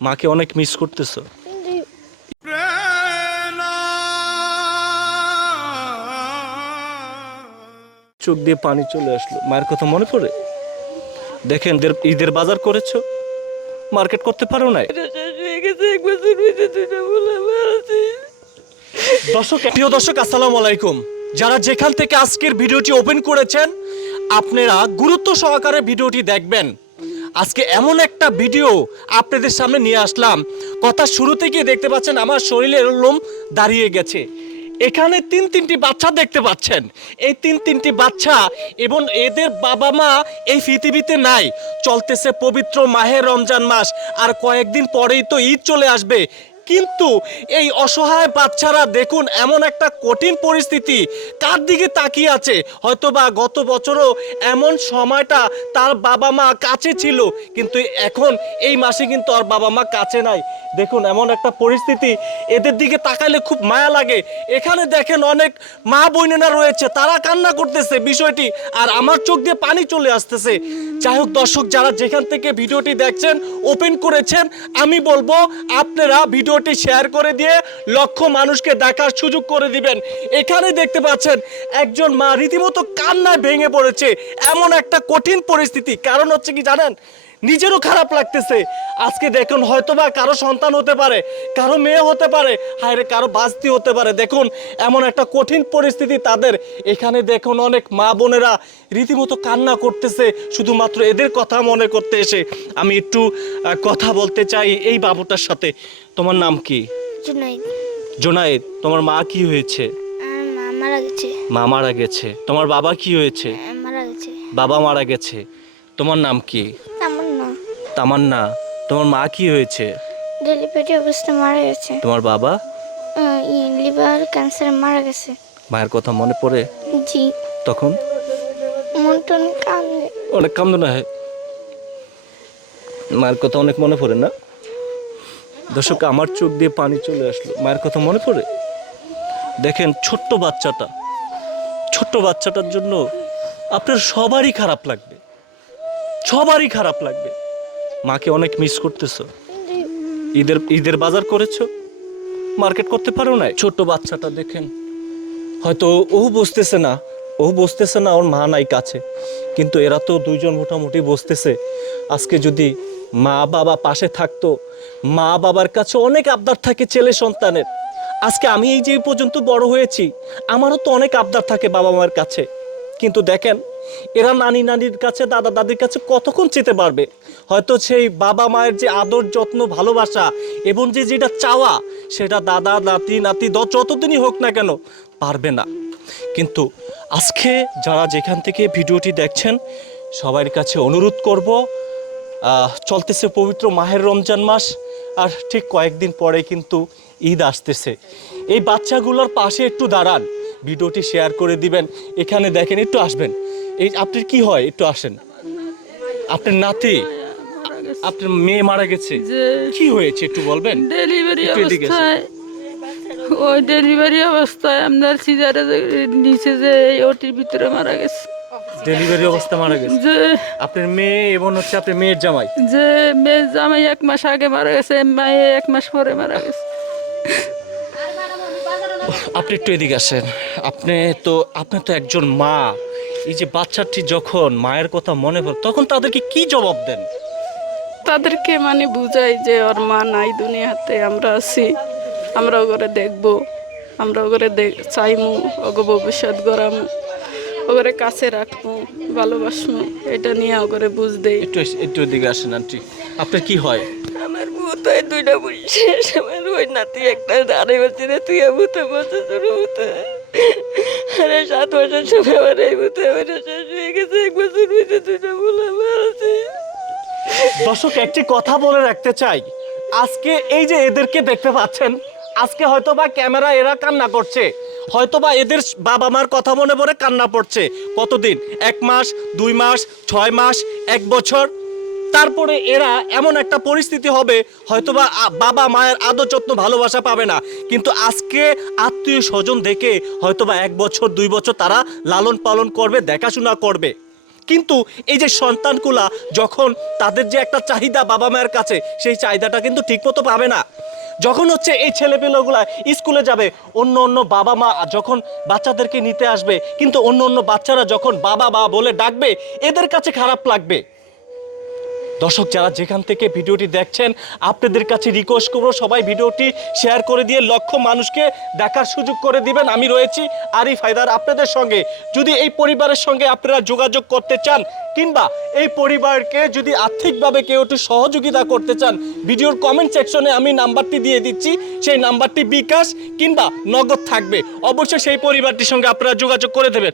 মাকে অনেক মিস করতেছো। চোখ দিয়ে পানি চলে আসলো। মায়ের কথা মনে পড়ে? দেখেন, ঈদের- বাজার করেছ? মার্কেট করতে পারো না দর্শক, প্রিয় দর্শক, আসসালামু আলাইকুম। যারা যেখান থেকে আজকের ভিডিওটি ওপেন করেছেন, আপনারা গুরুত্ব সহকারে ভিডিওটি দেখবেন। আজকে এমন একটা ভিডিও আপনাদের সামনে নিয়ে আসলাম। কথা শুরুতে গিয়ে দেখতে পাচ্ছেন আমার শরীরের লোম দাঁড়িয়ে গেছে। এখানে তিন তিনটি বাচ্চা দেখতে পাচ্ছেন। এই তিন তিনটি বাচ্চা এবং এদের বাবা মা এই পৃথিবীতে নাই। চলতেছে পবিত্র মাহের রমজান মাস। আর কয়েকদিন পরেই তো ঈদ চলে আসবে। কিন্তু এই অসহায় বাচ্চারা দেখুন এমন একটা কঠিন পরিস্থিতি। কার দিকে তাকিয়ে আছে? হয়তোবা গত বছরও এমন সময়টা তার বাবা মা কাছে ছিল। কিন্তু এখন এই মাসে কিন্তু আর বাবা মা কাছে নাই। দেখুন এমন একটা পরিস্থিতি। এদের দিকে তাকালে খুব মায়া লাগে। এখানে দেখেন অনেক মা বোনেরা রয়েছে। তারা কান্না করতেছে বিষয়টি আর আমার চোখ দিয়ে পানি চলে আসতেছে। যাই হোক দর্শক, যারা যেখান থেকে ভিডিওটি দেখছেন ওপেন করেছেন, আমি বলব আপনারা ভিডিওটি শেয়ার করে দিয়ে লক্ষ মানুষকে দেখার সুযোগ করে দিবেন। এখানে দেখতে পাচ্ছেন, একজন মা রীতিমতো কান্নায় ভেঙে পড়েছে। এমন একটা কঠিন পরিস্থিতি। কারণ হচ্ছে কি জানেন নিজেরও খারাপ লাগতেছে। আজকে দেখুন হয়তোবা কারও সন্তান হতে পারে কারও মেয়ে হতে পারে হায়রে কারও বাস্তি হতে পারে। দেখুন এমন একটা কঠিন পরিস্থিতি তাদের। এখানে দেখুন অনেক মা বোনেরা রীতিমতো কান্না করতেছে শুধুমাত্র এদের কথা মনে করতে এসে। আমি একটু কথা বলতে চাই এই বাবুটার সাথে। তোমার নাম কি? জোনায়েদ তোমার মা কি হয়েছে? মা মারা গেছে। মা মারা গেছে। তোমার বাবা কি হয়েছে? মারা গেছে। বাবা মারা গেছে। তোমার নাম কি? তামান্না তোমার মা কি হয়েছে? ডেলিভারি অবস্থা মারা গেছে। তোমার বাবা? লিভার ক্যান্সার মারা গেছে। মায়ের কথা মনে পড়ে? জি। তখন? মন টন কান্দে অনেক কান্দনা হয়? মায়ের কথা অনেক মনে পড়ে না? দর্শক আমার চোখ দিয়ে পানি চলে আসলো। মায়ের কথা মনে পড়ে? দেখেন ছোট্ট বাচ্চাটা। ছোট্ট বাচ্চাটার জন্য আপনার সবারই খারাপ লাগবে। সবারই খারাপ লাগবে। মাকে অনেক মিস করতেছো। ঈদের ঈদের বাজার করেছ? মার্কেট করতে পারো না ছোট্ট বাচ্চাটা দেখেন। হয়তো ও বসতেছে না, ও বসতেছে না ওর মা নাই কাছে। কিন্তু এরা তো দুইজন মোটামুটি বসতেছে আজকে যদি মা বাবা পাশে থাকতো, মা বাবার কাছে অনেক আবদার থাকে ছেলে সন্তানের। আজকে আমি এই যে পর্যন্ত বড় হয়েছি, আমারও তো অনেক আবদার থাকে বাবা মায়ের কাছে। কিন্তু দেখেন এরা নানি নানির কাছে, দাদা দাদির কাছে কতক্ষণ যেতে পারবে? হয়তো সেই বাবা মায়ের যে আদর, যত্ন, ভালোবাসা এবং যে যেটা চাওয়া, সেটা দাদা, নাতি নাতি যতদিনই হোক না কেন পারবে না। কিন্তু আজকে যারা যেখান থেকে ভিডিওটি দেখছেন সবার কাছে অনুরোধ করব চলতেছে পবিত্র মাহের রমজান মাস আর ঠিক কয়েকদিন পরে কিন্তু ঈদ আসতেছে। এই বাচ্চাগুলোর পাশে একটু দাঁড়ান, ভিডিওটি শেয়ার করে দিবেন, এখানে দেখেন, একটু আসবেন। এই আপনার কি হয়? একটু আসেন। আপনার নাতি আপনার মেয়ে মারা গেছে। যে কি হয়েছে একটু বলবেন? ডেলিভারি অবস্থায় ওই ডেলিভারি অবস্থায় আপনার সিজারে নিচে যে এই ওটির ভিতরে মারা গেছে। ডেলিভারি অবস্থা মারা গেছে। যে আপনার মেয়ে এবং হচ্ছে আপনার মেয়ের জামাই। যে মেয়ে জামাই এক মাস আগে মারা গেছে মায়ে এক মাস পরে মারা গেছে। আপনি একটু এদিকে আসেন। আপনি তো আপনি তো একজন মা। এই যে বাচ্চাটি যখন মায়ের কথা মনে পড়ে তখন তাদেরকে কি জবাব দেন? তাদেরকে মানে বুঝাই যে ওর মা নাই দুনিয়াতে আমরা আছি আমরা ওগরে দেখব আমরা ওগরে দেখ চাইমু ওগো ভবিষ্যৎ গড়ামু ওগরে কাছে রাখব ভালোবাসমু এটা নিয়ে ওগরে বুঝ দেই। একটু একটু এদিকে আসেন আন্টি। আপনার কি হয়? আমার ভূত হয় দুইটা বসে আমার ওই নাতি একটা আড়াই বছরে তুই ভূতে বসে শুরু হতে আরে সাত বছর সময় আমার এই ভূতে আমার শেষ হয়ে গেছে, এক বছর হয়েছে, দুইটা বলে আছে। দর্শক, একটি কথা বলে রাখতে চাই। আজকে এই যে এদেরকে দেখতে পাচ্ছেন, আজকে হয়তো বা ক্যামেরা এরা কান্না করছে। হয়তো বা এদের বাবা মার কথা মনে পড়ে কান্না পড়ছে। কতদিন? এক মাস, দুই মাস, ছয় মাস, এক বছর? তারপরে এরা এমন একটা পরিস্থিতি হবে, হয়তোবা বাবা মায়ের আদর যত্ন, ভালোবাসা পাবে না। কিন্তু আজকে আত্মীয় স্বজন দেখে হয়তোবা এক বছর, দুই বছর তারা লালন পালন করবে, দেখাশোনা করবে। কিন্তু এই যে সন্তানগুলা যখন তাদের যে একটা চাহিদা বাবা মায়ের কাছে, সেই চাহিদাটা কিন্তু ঠিকমতো পাবে না। যখন হচ্ছে এই ছেলেপেলেগুলা স্কুলে যাবে, অন্য অন্য বাবা মা যখন বাচ্চাদেরকে নিতে আসবে, কিন্তু অন্য অন্য বাচ্চারা যখন বাবা বা বলে ডাকবে, এদের কাছে খারাপ লাগবে। দর্শক, যারা যেখান থেকে ভিডিওটি দেখছেন, আপনাদের কাছে রিকোয়েস্ট করব, সবাই ভিডিওটি শেয়ার করে দিয়ে লক্ষ মানুষকে দেখার সুযোগ করে দিবেন। আমি রয়েছি আরিফ হায়দার আপনাদের সঙ্গে। যদি এই পরিবারের সঙ্গে আপনারা যোগাযোগ করতে চান, কিংবা এই পরিবারকে যদি আর্থিকভাবে কেউ একটু সহযোগিতা করতে চান, ভিডিওর কমেন্ট সেকশনে আমি নাম্বারটি দিয়ে দিচ্ছি। সেই নাম্বারটি বিকাশ কিংবা নগদ থাকবে। অবশ্যই সেই পরিবারটির সঙ্গে আপনারা যোগাযোগ করে দেবেন।